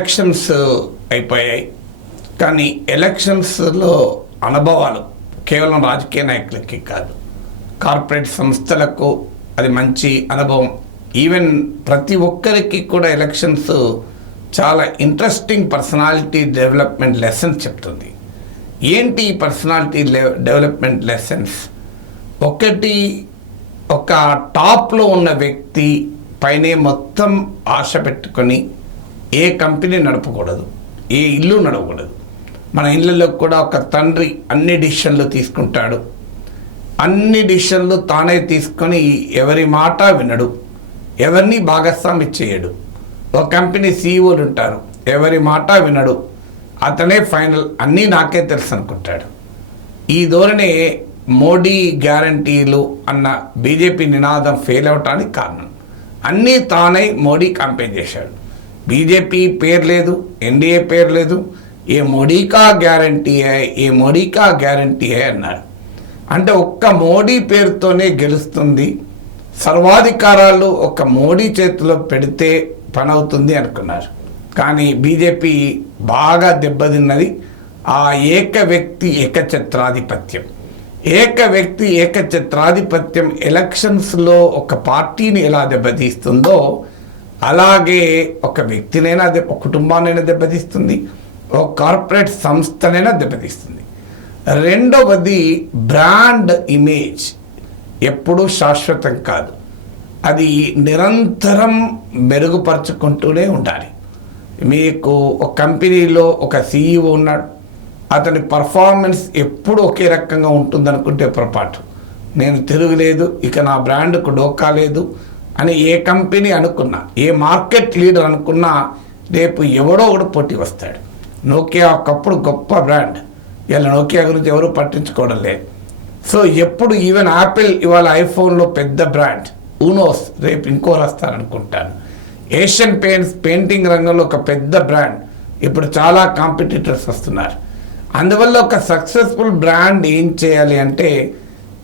Elections అయిపోయాయి. కానీ ఎలక్షన్స్లో అనుభవాలు కేవలం రాజకీయ నాయకులకి కాదు. కార్పొరేట్ సంస్థలకు అది మంచి అనుభవం. ఈవెన్ ప్రతి ఒక్కరికి కూడా ఎలక్షన్స్ చాలా ఇంట్రెస్టింగ్ పర్సనాలిటీ డెవలప్మెంట్ లెసన్స్ చెప్తుంది. ఏంటి ఈ పర్సనాలిటీ డెవలప్మెంట్ లెసన్స్ ఒకటి ఒక టాప్లో ఉన్న వ్యక్తి పైనే మొత్తం ఆశ పెట్టుకొని ఏ కంపెనీ నడపకూడదు ఏ ఇల్లు నడవకూడదు. మన ఇళ్ళలో కూడా ఒక తండ్రి అన్ని డిసిషన్లు తీసుకుంటాడు. అన్ని డిసిషన్లు తానే తీసుకొని ఎవరి మాట వినడు ఎవరిని భాగస్వామి చేయడు. ఒక కంపెనీ సీఈఓలు ఉంటారు ఎవరి మాట వినడు. అతనే ఫైనల్ అన్నీ నాకే తెలుసు అనుకుంటాడు. ఈ ధోరణి మోడీ గ్యారంటీలు అన్న బీజేపీ నినాదం ఫెయిల్ అవటానికి కారణం. అన్నీ తానై మోడీ కంపెయిన్ చేశాడు. బీజేపీ పేరు లేదు ఎన్డీఏ పేరు లేదు. ఏ మోడీకా గ్యారంటీ హే ఏ మోడీకా గ్యారంటీ హే అన్నాడు. అంటే ఒక్క మోడీ పేరుతోనే గెలుస్తుంది. సర్వాధికారాలు ఒక మోడీ చేతిలో పెడితే పని అవుతుంది అనుకున్నారు. కానీ బీజేపీ బాగా దెబ్బతిన్నది ఆ ఏక వ్యక్తి ఏకఛత్రాధిపత్యం. ఏక వ్యక్తి ఏకఛత్రాధిపత్యం ఎలక్షన్స్లో ఒక పార్టీని ఎలా దెబ్బతీస్తుందో అలాగే ఒక వ్యక్తినైనా దెబ్బ ఒక కుటుంబాన్నైనా దెబ్బతీస్తుంది ఒక కార్పొరేట్ సంస్థనైనా దెబ్బతీస్తుంది. రెండవది బ్రాండ్ ఇమేజ్ ఎప్పుడూ శాశ్వతం కాదు. అది నిరంతరం మెరుగుపరుచుకుంటూనే ఉండాలి. మీకు ఒక కంపెనీలో ఒక సీఈఓ ఉన్నాడు అతని పర్ఫార్మెన్స్ ఎప్పుడు ఒకే రకంగా ఉంటుందనుకుంటే పొరపాటు. నేను తిరగలేదు ఇక నా బ్రాండ్కు డోకా లేదు అని ఏ కంపెనీ అనుకున్నా ఏ మార్కెట్ లీడర్ అనుకున్నా రేపు ఎవడో ఒకడు పోటీ వస్తాడు. నోకియా ఒకప్పుడు గొప్ప బ్రాండ్. ఇలా నోకియా గురించి ఎవరు పట్టించుకోవడం లేదు. సో ఎప్పుడు ఈవెన్ యాపిల్ ఇవాళ ఐఫోన్లో పెద్ద బ్రాండ్. ఊనోస్ రేపు ఇంకో అనుకుంటాను ఏషియన్ పెయింట్స్ పెయింటింగ్ రంగంలో ఒక పెద్ద బ్రాండ్. ఇప్పుడు చాలా కాంపిటీటర్స్ వస్తున్నారు. అందువల్ల ఒక సక్సెస్ఫుల్ బ్రాండ్ ఏం చేయాలి అంటే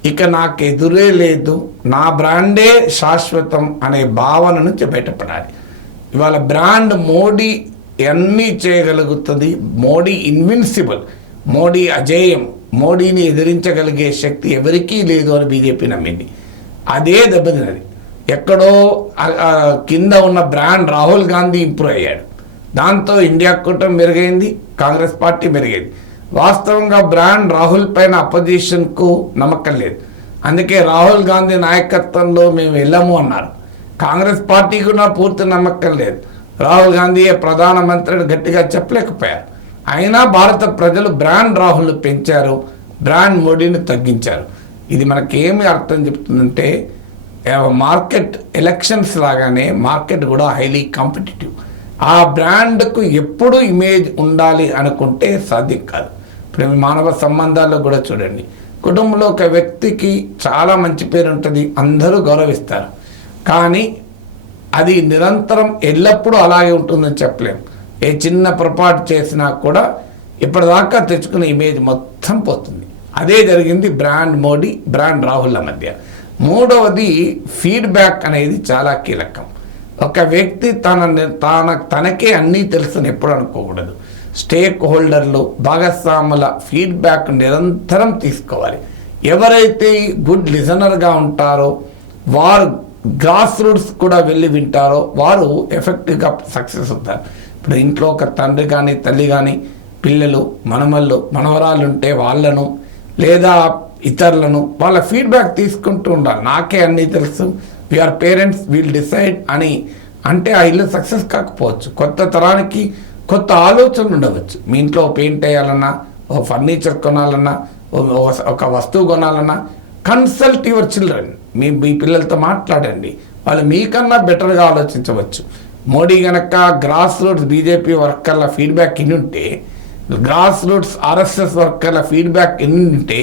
ఇక నాకు ఎదురే లేదు నా బ్రాండే శాశ్వతం అనే భావన నుంచి బయటపడాలి ఇవాళ బ్రాండ్ మోడీ అన్నీ చేయగలుగుతుంది? మోడీ ఇన్విన్సిబుల్ మోడీ అజేయం మోడీని ఎదిరించగలిగే శక్తి ఎవరికీ లేదు అని బీజేపీ నమ్మింది. అదే దెబ్బతినది ఎక్కడో కింద ఉన్న బ్రాండ్ రాహుల్ గాంధీ ఇంప్రూవ్ అయ్యాడు. దాంతో ఇండియా కూటమి మెరుగైంది కాంగ్రెస్ పార్టీ మెరుగైంది. వాస్తవంగా బ్రాండ్ రాహుల్ పైన అపోజిషన్కు నమ్మకం లేదు. అందుకే రాహుల్ గాంధీ నాయకత్వంలో మేము వెళ్ళము అన్నారు. కాంగ్రెస్ పార్టీకి కూడా పూర్తి నమ్మకం లేదు. రాహుల్ గాంధీయే ప్రధానమంత్రిని గట్టిగా చెప్పలేకపోయారు. అయినా భారత ప్రజలు బ్రాండ్ రాహుల్ పెంచారు బ్రాండ్ మోడీని తగ్గించారు. ఇది మనకేమి అర్థం చెప్తుందంటే మార్కెట్ ఎలక్షన్స్ లాగానే మార్కెట్ కూడా హైలీ కాంపిటేటివ్. ఆ బ్రాండ్కు ఎప్పుడు ఇమేజ్ ఉండాలి అనుకుంటే సాధ్యం కాదు. ఇప్పుడు మానవ సంబంధాల్లో కూడా చూడండి. కుటుంబంలో ఒక వ్యక్తికి చాలా మంచి పేరు ఉంటుంది అందరూ గౌరవిస్తారు. కానీ అది నిరంతరం ఎల్లప్పుడూ అలాగే ఉంటుందని చెప్పలేం. ఏ చిన్న పొరపాటు చేసినా కూడా ఇప్పటిదాకా తెచ్చుకున్న ఇమేజ్ మొత్తం పోతుంది. అదే జరిగింది బ్రాండ్ మోడీ బ్రాండ్ రాహుల్ల మధ్య. మూడవది ఫీడ్బ్యాక్ అనేది చాలా కీలకం. ఒక వ్యక్తి తన తన తనకే అన్నీ తెలుసుని ఎప్పుడు అనుకోకూడదు. స్టేక్ హోల్డర్లు భాగస్వాముల ఫీడ్బ్యాక్ నిరంతరం తీసుకోవాలి. ఎవరైతే గుడ్ లిజనర్గా ఉంటారో వారు గ్రాస్ రూట్స్ కూడా వెళ్ళి వింటారో వారు ఎఫెక్టివ్గా సక్సెస్ అవుతారు. ఇప్పుడు ఇంట్లో ఒక తండ్రి కానీ తల్లి కానీ పిల్లలు మనమళ్ళు మనవరాలు ఉంటే వాళ్ళను లేదా ఇతరులను వాళ్ళ ఫీడ్బ్యాక్ తీసుకుంటూ ఉండాలి. నాకే అన్నీ తెలుసు. వీఆర్ పేరెంట్స్ వీల్ డిసైడ్ అని. అంటే ఆ ఇల్లు సక్సెస్ కాకపోవచ్చు. కొత్త తరానికి కొత్త ఆలోచనలు ఉండవచ్చు. మీ ఇంట్లో పెయింట్ వేయాలన్నా ఓ ఫర్నిచర్ కొనాలన్నా ఒక వస్తువు కొనాలన్నా కన్సల్ట్ యువర్ చిల్డ్రన్. మీ మీ పిల్లలతో మాట్లాడండి. వాళ్ళు మీకన్నా బెటర్గా ఆలోచించవచ్చు. మోడీ గనక గ్రాస్ రూట్స్ బీజేపీ వర్కర్ల ఫీడ్బ్యాక్ ఇన్ని ఉంటే గ్రాస్ రూట్స్ ఆర్ఎస్ఎస్ వర్కర్ల ఫీడ్బ్యాక్ ఎన్ని ఉంటే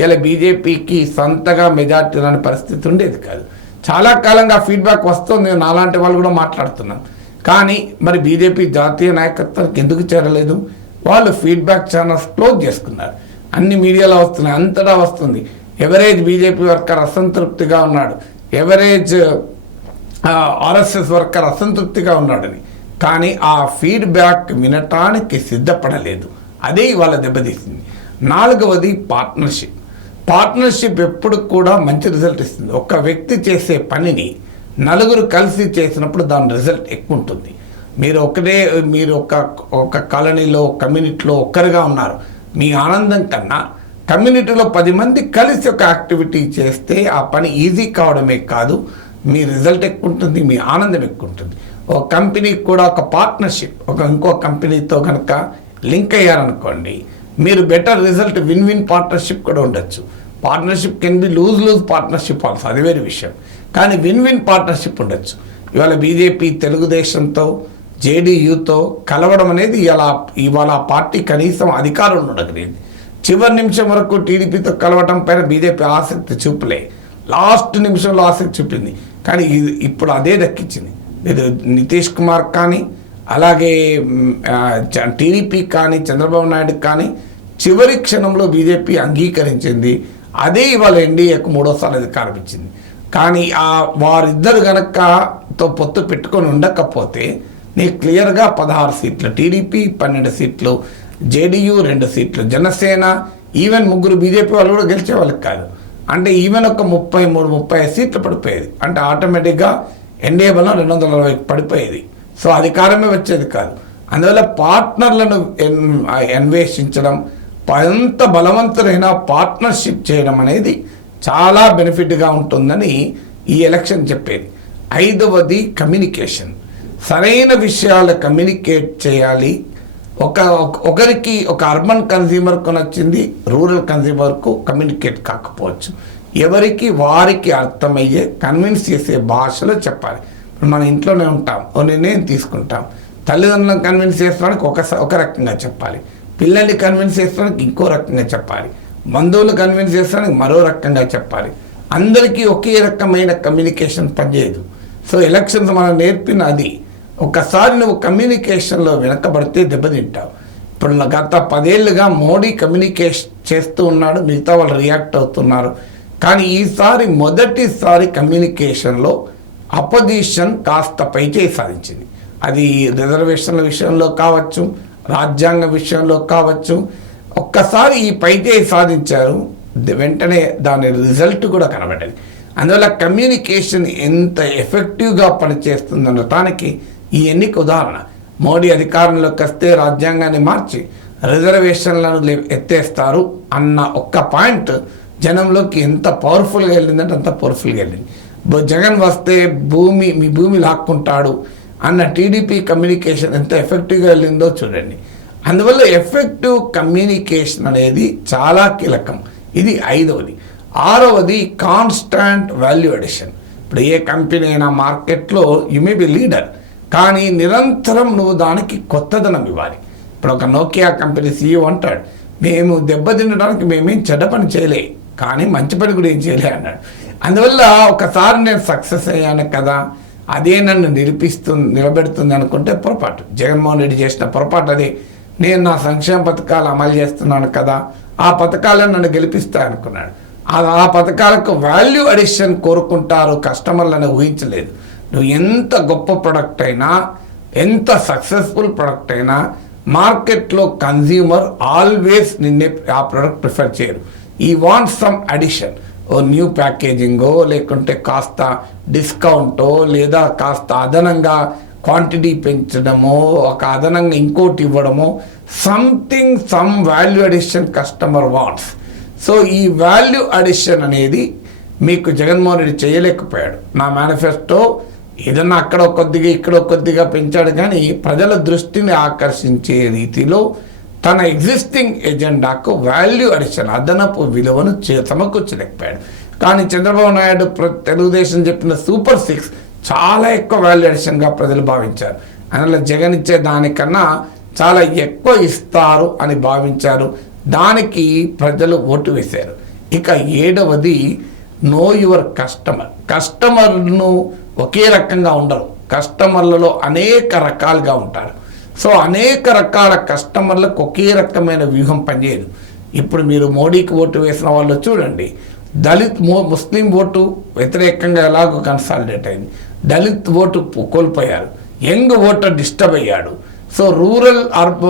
ఇలా బీజేపీకి సొంతగా మెజార్టీ రాని పరిస్థితి ఉండేది కాదు. చాలా కాలంగా ఫీడ్బ్యాక్ వస్తుంది. నేను నాలాంటి వాళ్ళు కూడా మాట్లాడుతున్నాను. కానీ మరి బీజేపీ జాతీయ నాయకత్వానికి ఎందుకు చేరలేదు? వాళ్ళు ఫీడ్బ్యాక్ ఛానల్స్ క్లోజ్ చేసుకున్నారు. అన్ని మీడియాలో వస్తున్నాయి అంతటా వస్తుంది. ఎవరేజ్ బీజేపీ వర్కర్ అసంతృప్తిగా ఉన్నాడు. ఎవరేజ్ ఆర్ఎస్ఎస్ వర్కర్ అసంతృప్తిగా ఉన్నాడని. కానీ ఆ ఫీడ్బ్యాక్ వినటానికి సిద్ధపడలేదు. అదే ఇవాళ దెబ్బతీసింది. నాలుగవది పార్ట్నర్షిప్ పార్ట్నర్షిప్ ఎప్పుడు కూడా మంచి రిజల్ట్ ఇస్తుంది. ఒక వ్యక్తి చేసే పనిని నలుగురు కలిసి చేసినప్పుడు దాని రిజల్ట్ ఎక్కువ ఉంటుంది మీరు ఒకటే మీరు ఒక ఒక కాలనీలో కమ్యూనిటీలో ఒక్కరిగా ఉన్నారు. మీ ఆనందం కన్నా కమ్యూనిటీలో పది మంది కలిసి ఒక యాక్టివిటీ చేస్తే ఆ పని ఈజీ కావడమే కాదు మీ రిజల్ట్ ఎక్కువ ఉంటుంది మీ ఆనందం ఎక్కువ ఉంటుంది ఒక కంపెనీకి కూడా ఒక పార్ట్నర్షిప్ ఒక ఇంకో కంపెనీతో కనుక లింక్ అయ్యారనుకోండి మీరు better result win win partnership కూడా ఉండొచ్చు. Partnership can be lose lose partnership also అది వేరే విషయం. కానీ విన్ విన్ పార్ట్నర్షిప్ ఉండొచ్చు. ఇవాళ బీజేపీ తెలుగుదేశంతో జేడీయూతో కలవడం అనేది ఇలా ఇవాళ పార్టీ కనీసం అధికారంలో ఉండగలిగింది చివరి నిమిషం వరకు టీడీపీతో కలవటం పైన బీజేపీ ఆసక్తి చూపలే. లాస్ట్ నిమిషంలో ఆసక్తి చూపింది. కానీ ఇప్పుడు అదే దక్కించింది. ఇది నితీష్ కుమార్ కానీ అలాగే చ- టీడీపీ కానీ చంద్రబాబు నాయుడు కానీ చివరి క్షణంలో బీజేపీ అంగీకరించింది. అదే ఇవాళ ఎన్డీఏకు మూడోసారి అధికారం ఇచ్చింది. కానీ ఆ వారిద్దరు గనక తో పొత్తు పెట్టుకొని ఉండకపోతే నీకు క్లియర్గా పదహారు సీట్లు టీడీపీ పన్నెండు సీట్లు జేడీయూ రెండు సీట్లు జనసేన ఈవెన్ ముగ్గురు బీజేపీ వాళ్ళు కూడా గెలిచే వాళ్ళకి కాదు. అంటే ఈవెన్ ఒక ముప్పై మూడు ముప్పై ఐదు సీట్లు పడిపోయేది. అంటే ఆటోమేటిక్గా ఎన్డీఏ బలం రెండు వందల అరవై పడిపోయేది. సో అధికారమే వచ్చేది కాదు. అందువల్ల పార్ట్నర్లను ఎన్- అన్వేషించడం ఎంత బలవంతులైన పార్ట్నర్షిప్ చేయడం అనేది చాలా బెనిఫిట్గా ఉంటుందని ఈ ఎలక్షన్ చెప్పేది. ఐదవది కమ్యూనికేషన్ సరైన విషయాలు కమ్యూనికేట్ చేయాలి. ఒక ఒక- ఒకరికి ఒక అర్బన్ కన్జ్యూమర్కు నచ్చింది రూరల్ కన్జ్యూమర్కు కమ్యూనికేట్ కాకపోవచ్చు. ఎవరికి వారికి అర్థమయ్యే కన్విన్స్ చేసే భాషలో చెప్పాలి. మన ఇంట్లోనే ఉంటాం ఓ నిర్ణయం తీసుకుంటాం. తల్లిదండ్రులను కన్విన్స్ చేసుకోవడానికి ఒక ఒక రకంగా చెప్పాలి. పిల్లల్ని కన్విన్స్ చేసుకోవడానికి ఇంకో రకంగా చెప్పాలి. బంధువులు కన్విన్స్ చేస్తానికి మరో రకంగా చెప్పాలి. అందరికీ ఒకే రకమైన కమ్యూనికేషన్ పనిచేయదు. సో ఎలక్షన్స్ మనం నేర్పిన అది ఒకసారి నువ్వు కమ్యూనికేషన్లో వెనకబడితే దెబ్బతింటావు. ఇప్పుడు గత పదేళ్ళుగా మోడీ కమ్యూనికేషన్ చేస్తూ ఉన్నాడు మిగతా వాళ్ళు రియాక్ట్ అవుతున్నారు. కానీ ఈసారి మొదటిసారి కమ్యూనికేషన్లో అపోజిషన్ కాస్త పైచేయి సాధించింది. అది రిజర్వేషన్ల విషయంలో కావచ్చు రాజ్యాంగ విషయంలో కావచ్చు ఒక్కసారి ఈ పైతే సాధించారు వెంటనే దాని రిజల్ట్ కూడా కనబడ్డది. అందువల్ల కమ్యూనికేషన్ ఎంత ఎఫెక్టివ్గా పనిచేస్తుందనటానికి ఈ ఎన్నిక ఉదాహరణ. మోడీ అధికారంలోకి వస్తే రాజ్యాంగాన్ని మార్చి రిజర్వేషన్లను లే- ఎత్తేస్తారు అన్న ఒక్క పాయింట్ జనంలోకి ఎంత పవర్ఫుల్గా వెళ్ళిందంటే అంత పవర్ఫుల్గా వెళ్ళింది. జగన్ వస్తే భూమి మీ భూమి లాక్కుంటాడు అన్న టీడీపీ కమ్యూనికేషన్ ఎంత ఎఫెక్టివ్గా వెళ్ళిందో చూడండి. అందువల్ల ఎఫెక్టివ్ కమ్యూనికేషన్ అనేది చాలా కీలకం. ఇది ఐదవది. ఆరవది కాన్స్టాంట్ వాల్యూ అడిషన్ ఇప్పుడు ఏ కంపెనీ అయినా మార్కెట్లో యు మే బి లీడర్. కానీ నిరంతరం నువ్వు దానికి కొత్తదనం ఇవ్వాలి. ఇప్పుడు ఒక నోకియా కంపెనీ సీఈఓ అంటాడు మేము దెబ్బతినడానికి మేమేం చెడ్డ పని చేయలే కానీ మంచి పని కూడా ఏం చేయలే అన్నాడు. అందువల్ల ఒకసారి నేను సక్సెస్ అయ్యాను కదా అదే నన్ను నిలిపిస్తుంది నిలబెడుతుంది అనుకుంటే పొరపాటు. జగన్మోహన్ రెడ్డి చేసిన పొరపాటు అదే. నేను నా సంక్షేమ పథకాలు అమలు చేస్తున్నాను కదా ఆ పథకాలను నన్ను గెలిపిస్తా అనుకున్నాడు. ఆ- ఆ పథకాలకు వాల్యూ అడిషన్ కోరుకుంటారు కస్టమర్లను ఊహించలేదు. నువ్వు ఎంత గొప్ప ప్రొడక్ట్ అయినా ఎంత సక్సెస్ఫుల్ ప్రొడక్ట్ అయినా మార్కెట్లో కన్జ్యూమర్ ఆల్వేస్ నిన్నే ఆ ప్రొడక్ట్ ప్రిఫర్ చేయరు. ఈ వాంట్ సమ్ అడిషన్ ఓ న్యూ ప్యాకేజింగో లేకుంటే కాస్త డిస్కౌంటో లేదా కాస్త అదనంగా క్వాంటిటీ పెంచడమో ఒక అదనంగా ఇంకోటి ఇవ్వడమో something some value addition customer wants so ఈ వాల్యూ అడిషన్ అనేది మీకు జగన్మోహన్ రెడ్డి చేయలేకపోయాడు. నా మేనిఫెస్టో ఏదన్నా అక్కడ కొద్దిగా ఇక్కడ కొద్దిగా పెంచాడు కానీ ప్రజల దృష్టిని ఆకర్షించే రీతిలో తన ఎగ్జిస్టింగ్ ఎజెండాకు వాల్యూ అడిషన్ అదనపు విలువను చే- సమకూర్చలేకపోయాడు. కానీ చంద్రబాబు నాయుడు తెలుగుదేశం చెప్పిన సూపర్ సిక్స్ చాలా ఎక్కువ వాల్యూ అడిషన్గా ప్రజలు భావించారు. అందులో జగన్ ఇచ్చే దానికన్నా చాలా ఎక్కువ ఇస్తారు అని భావించారు. దానికి ప్రజలు ఓటు వేశారు. ఇక ఏడవది నో యువర్ కస్టమర్ కస్టమర్ను ఒకే రకంగా ఉండరు. కస్టమర్లలో అనేక రకాలుగా ఉంటారు. సో అనేక రకాల కస్టమర్లకు ఒకే రకమైన వ్యూహం పనిచేయదు. ఇప్పుడు మీరు మోడీకి ఓటు వేసిన వాళ్ళు చూడండి. దళిత్ మో ముస్లిం ఓటు వ్యతిరేకంగా ఎలాగో కన్సాలిడేట్ అయింది. దళిత్ ఓటు కోల్పోయారు. యంగ్ ఓటర్ డిస్టర్బ్ అయ్యాడు. సో రూరల్ అర్బ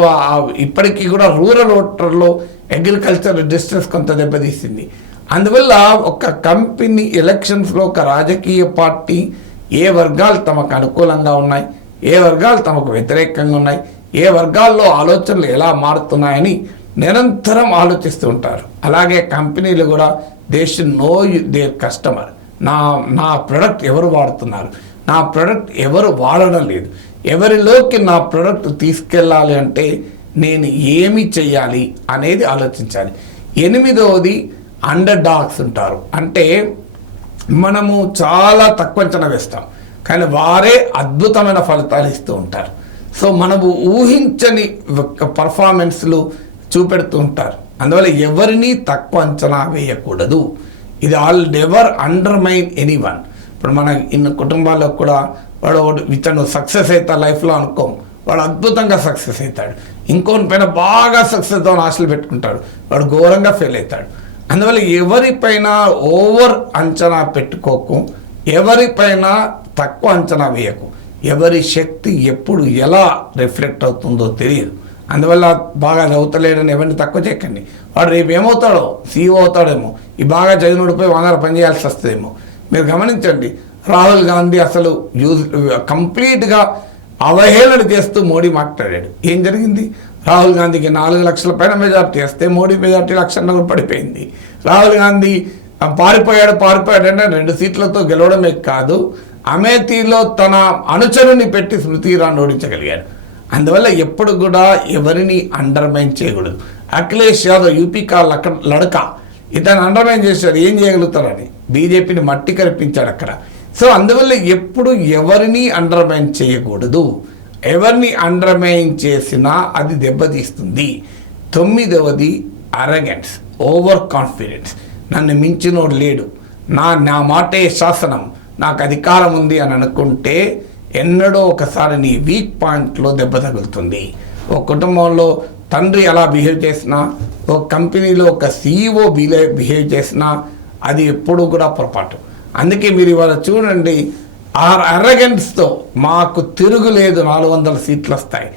ఇప్పటికీ కూడా రూరల్ ఓటర్లో అగ్రికల్చర్ డిస్టెన్స్ కొంత దెబ్బతీసింది. అందువల్ల ఒక కంపెనీ ఎలక్షన్స్లో ఒక రాజకీయ పార్టీ ఏ వర్గాలు తమకు అనుకూలంగా ఉన్నాయి ఏ వర్గాలు తమకు వ్యతిరేకంగా ఉన్నాయి ఏ వర్గాల్లో ఆలోచనలు ఎలా మారుతున్నాయని నిరంతరం ఆలోచిస్తూ ఉంటారు. అలాగే కంపెనీలు కూడా దే నో దేర్ కస్టమర్ నా నా ప్రొడక్ట్ ఎవరు వాడుతున్నారు? నా ప్రొడక్ట్ ఎవరు వాడడం లేదు. ఎవరిలోకి నా ప్రొడక్ట్ తీసుకెళ్ళాలి అంటే నేను ఏమి చేయాలి అనేది ఆలోచించాలి. ఎనిమిదవది అండర్ డాగ్స్ ఉంటారు. అంటే మనము చాలా తక్కువ అంచనా వేస్తాం. కానీ వారే అద్భుతమైన ఫలితాలు ఇస్తూ ఉంటారు. సో మనము ఊహించని పర్ఫార్మెన్స్లు చూపెడుతూ ఉంటారు. అందువల్ల ఎవరిని తక్కువ అంచనా వేయకూడదు. ఇది all never undermine anyone ఇప్పుడు మన ఇన్ని కుటుంబాల్లో కూడా వాడు ఒకటి ఇతను సక్సెస్ అవుతా లైఫ్లో అనుకోం. వాడు అద్భుతంగా సక్సెస్ అవుతాడు. ఇంకోని పైన బాగా సక్సెస్ ఆశలు పెట్టుకుంటాడు. వాడు ఘోరంగా ఫెయిల్ అవుతాడు. అందువల్ల ఎవరిపైన ఓవర్ అంచనా పెట్టుకోకు. ఎవరిపైన తక్కువ అంచనా వేయకు. ఎవరి శక్తి ఎప్పుడు ఎలా రిఫ్లెక్ట్ అవుతుందో తెలియదు. అందువల్ల బాగా చదువుతలేడని ఎవరిని తక్కువ చేయకండి. వాడు రేపు ఏమవుతాడో సీఈఓ అవుతాడేమో. ఈ బాగా చదివినడిపోయి వందల పని చేయాల్సి వస్తుందేమో. మీరు గమనించండి రాహుల్ గాంధీ అసలు యూజ్ కంప్లీట్గా అవహేళన చేస్తూ మోడీ మాట్లాడాడు. ఏం జరిగింది? రాహుల్ గాంధీకి నాలుగు లక్షల పైన మెజార్టీ వస్తే మోడీ మెజార్టీ లక్షన్నర పడిపోయింది రాహుల్ గాంధీ పారిపోయాడు పారిపోయాడు అంటే రెండు సీట్లతో గెలవడమే కాదు అమేథీలో తన అనుచరుని పెట్టి స్మృతి ఇరాన్ ఓడించగలిగాడు. అందువల్ల ఎప్పుడు కూడా ఎవరిని అండర్మైన్ చేయకూడదు. అఖిలేష్ యాదవ్ యూపీ కా లక లడక. ఇతను అండర్మైన్ చేశాడు ఏం చేయగలుగుతారని. బీజేపీని మట్టి కనిపించాడు అక్కడ. సో అందువల్ల ఎప్పుడు ఎవరిని అండర్మైన్ చేయకూడదు. ఎవరిని అండర్మైన్ చేసినా అది దెబ్బతీస్తుంది. తొమ్మిదవది అరగెన్స్ ఓవర్ కాన్ఫిడెన్స్ నన్ను మించినోడు లేడు. నా నా మాటే శాసనం. నాకు అధికారం ఉంది అని అనుకుంటే ఎన్నడో ఒకసారి నీ వీక్ పాయింట్లో దెబ్బ తగులుతుంది. ఒక కుటుంబంలో తండ్రి ఎలా బిహేవ్ చేసినా ఒక కంపెనీలో ఒక సీఈఓ బిలే బిహేవ్ చేసినా అది ఎప్పుడూ కూడా పొరపాటు. అందుకే మీరు ఇవాళ చూడండి ఆర్ అరగెన్స్తో మాకు తిరుగులేదు నాలుగు వందల సీట్లు వస్తాయి.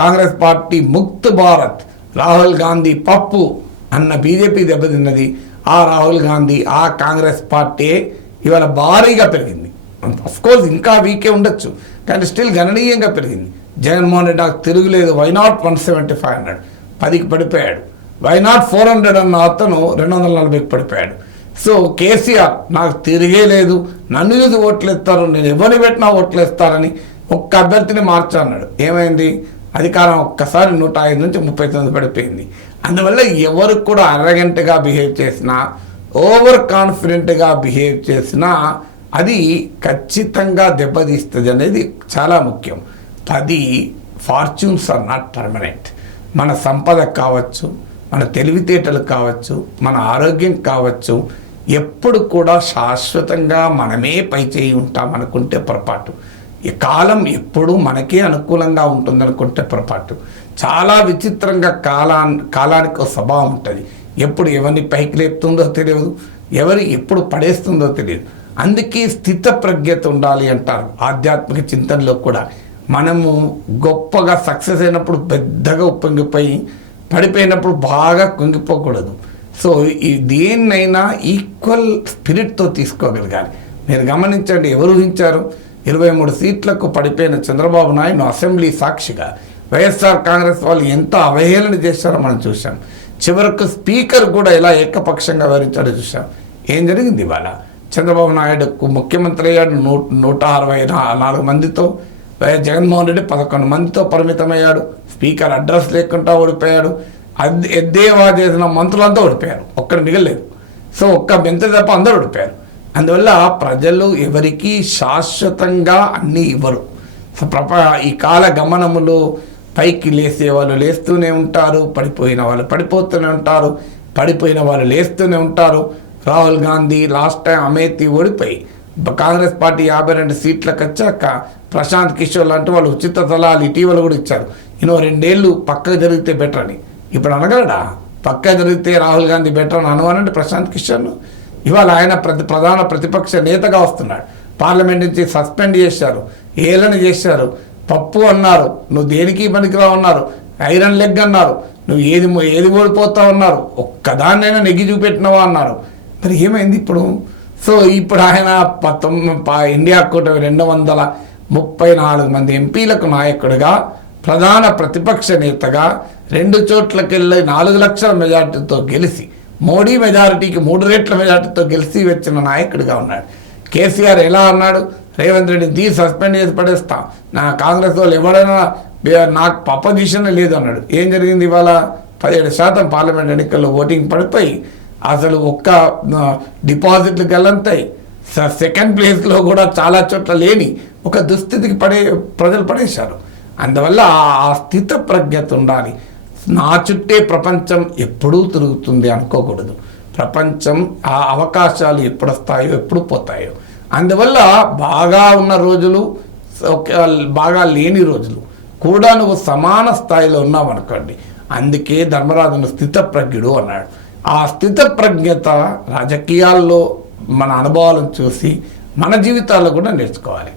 కాంగ్రెస్ పార్టీ ముక్త్ భారత్ రాహుల్ గాంధీ పప్పు అన్న బీజేపీ దెబ్బతిన్నది. ఆ రాహుల్ గాంధీ ఆ కాంగ్రెస్ పార్టీ ఇవాళ భారీగా పెరిగింది. కోర్స్ ఇంకా వీకే ఉండొచ్చు కానీ స్టిల్ గణనీయంగా పెరిగింది. జగన్మోహన్ రెడ్డి నాకు తిరుగులేదు why not one seventy five hundred పదికి పడిపోయాడు. వై నాట్ ఫోర్ హండ్రెడ్ అన్న అతను రెండు వందల నలభైకి పడిపోయాడు. సో కేసీఆర్ నాకు తిరిగే లేదు. నన్ను చూసి ఓట్లు ఇస్తారు నేను ఎవరిని పెట్టినా ఓట్లేస్తారని ఒక్క అభ్యర్థిని మార్చన్నాడు ఏమైంది? అధికారం ఒక్కసారి నూట ఐదు నుంచి ముప్పై తొమ్మిది పడిపోయింది. అందువల్ల ఎవరు కూడా అరగంటగా బిహేవ్ చేసినా ఓవర్ కాన్ఫిడెంట్గా బిహేవ్ చేసినా అది ఖచ్చితంగా దెబ్బతీస్తుంది అనేది చాలా ముఖ్యం. పది ఫార్చ్యూన్స్ ఆర్ నాట్ పర్మనెంట్. మన సంపద కావచ్చు మన తెలివితేటలు కావచ్చు మన ఆరోగ్యం కావచ్చు ఎప్పుడు కూడా శాశ్వతంగా మనమే పై చేయి ఉంటాం అనుకుంటే పొరపాటు. ఈ కాలం ఎప్పుడు మనకే అనుకూలంగా ఉంటుందనుకుంటే పొరపాటు. చాలా విచిత్రంగా కాలా కాలానికి ఒక స్వభావం ఉంటుంది. ఎప్పుడు ఎవరిని పైకి లేపుతుందో తెలియదు. ఎవరు ఎప్పుడు పడేస్తుందో తెలియదు. అందుకే స్థిత ప్రజ్ఞత ఉండాలి అంటారు ఆధ్యాత్మిక చింతనలో కూడా. మనము గొప్పగా సక్సెస్ అయినప్పుడు పెద్దగా ఉప్పొంగిపోయి పడిపోయినప్పుడు బాగా కుంగిపోకూడదు. సో ఈ దేన్నైనా ఈక్వల్ స్పిరిట్తో తీసుకోగలగాలి. మీరు గమనించండి ఎవరు ఊహించారు? ఇరవై మూడు సీట్లకు పడిపోయిన చంద్రబాబు నాయుడు అసెంబ్లీ సాక్షిగా. వైఎస్ఆర్ కాంగ్రెస్ వాళ్ళు ఎంత అవహేళన చేశారో మనం చూసాం చివరకు స్పీకర్ కూడా ఎలా ఏకపక్షంగా వివరించాడో చూసాం ఏం జరిగింది ఇవాళ? చంద్రబాబు నాయుడుకు ముఖ్యమంత్రి అయ్యాడు నూ నూట అరవై నాలుగు మందితో. వైఎస్ జగన్మోహన్ రెడ్డి పదకొండు మందితో పరిమితమయ్యాడు. స్పీకర్ అడ్రస్ లేకుండా ఓడిపోయాడు. ఎద్దేవా చేసిన మంత్రులంతా ఓడిపోయారు. ఒక్కడు మిగలేదు సో ఒక్క మెంత తప్ప అందరూ ఓడిపోయారు. అందువల్ల ప్రజలు ఎవరికి శాశ్వతంగా అన్నీ ఇవ్వరు. సో ప్రప ఈ కాల గమనములో పైకి లేసే వాళ్ళు లేస్తూనే ఉంటారు పడిపోయిన వాళ్ళు పడిపోతూనే ఉంటారు పడిపోయిన వాళ్ళు లేస్తూనే ఉంటారు. రాహుల్ గాంధీ లాస్ట్ టైం అమేతి ఓడిపోయి కాంగ్రెస్ పార్టీ యాభై రెండు సీట్లకు వచ్చాక ప్రశాంత్ కిషోర్ లాంటి వాళ్ళు ఉచిత సలహాలు ఇటీవల కూడా ఇచ్చారు. ఇన్నో రెండేళ్ళు పక్కకు జరిగితే బెటర్ అని. ఇప్పుడు అనగలడా పక్క జరిగితే రాహుల్ గాంధీ బెటర్ అని అనవనండి ప్రశాంత్ కిషన్. ఇవాళ ఆయన ప్రతి ప్రధాన ప్రతిపక్ష నేతగా వస్తున్నాడు. పార్లమెంట్ నుంచి సస్పెండ్ చేశారు. ఏలన చేశారు. పప్పు అన్నారు. నువ్వు దేనికి పనికిరావు అన్నారు. ఐరన్ లెగ్ అన్నారు. నువ్వు ఏది ఏది ఓడిపోతావు అన్నారు ఒక్కదాన్నైనా నెగ్గి చూపెట్టినవా అన్నారు. మరి ఏమైంది ఇప్పుడు? సో ఇప్పుడు ఆయన పంతొమ్మిది ఇండియా కూటమి రెండు వందల ముప్పై నాలుగు మంది ఎంపీలకు నాయకుడిగా ప్రధాన ప్రతిపక్ష నేతగా రెండు చోట్లకెళ్ళి నాలుగు లక్షల మెజార్టీతో గెలిచి మోడీ మెజారిటీకి మూడు రెట్ల మెజార్టీతో గెలిచి వచ్చిన నాయకుడిగా ఉన్నాడు. కేసీఆర్ ఎలా అన్నాడు? రేవంత్ రెడ్డిని దీ సస్పెండ్ చేసి పడేస్తా. నా కాంగ్రెస్ వాళ్ళు ఎవడైనా నాకు అపోజిషన్ లేదు అన్నాడు. ఏం జరిగింది ఇవాళ? పదిహేడు శాతం పార్లమెంట్ ఎన్నికల్లో ఓటింగ్ పడిపోయి అసలు ఒక్క డిపాజిట్లు గల్లంతాయి. స- సెకండ్ ప్లేస్లో కూడా చాలా చోట్ల లేని ఒక దుస్థితికి పడే ప్రజలు పడేశారు. అందువల్ల ఆ- ఆ స్థిత ప్రజ్ఞత ఉండాలి. నా చుట్టే ప్రపంచం ఎప్పుడూ తిరుగుతుంది అనుకోకూడదు. ప్రపంచం ఆ అవకాశాలు ఎప్పుడు వస్తాయో ఎప్పుడు పోతాయో. అందువల్ల బాగా ఉన్న రోజులు ఒక బాగా లేని రోజులు కూడా నువ్వు సమాన స్థాయిలో ఉన్నావు అనుకోండి. అందుకే ధర్మరాజును స్థితప్రజ్ఞుడు అన్నాడు. ఆ స్థితప్రజ్ఞత రాజకీయాల్లో మన అనుభవాలను చూసి మన జీవితాల్లో కూడా నేర్చుకోవాలి.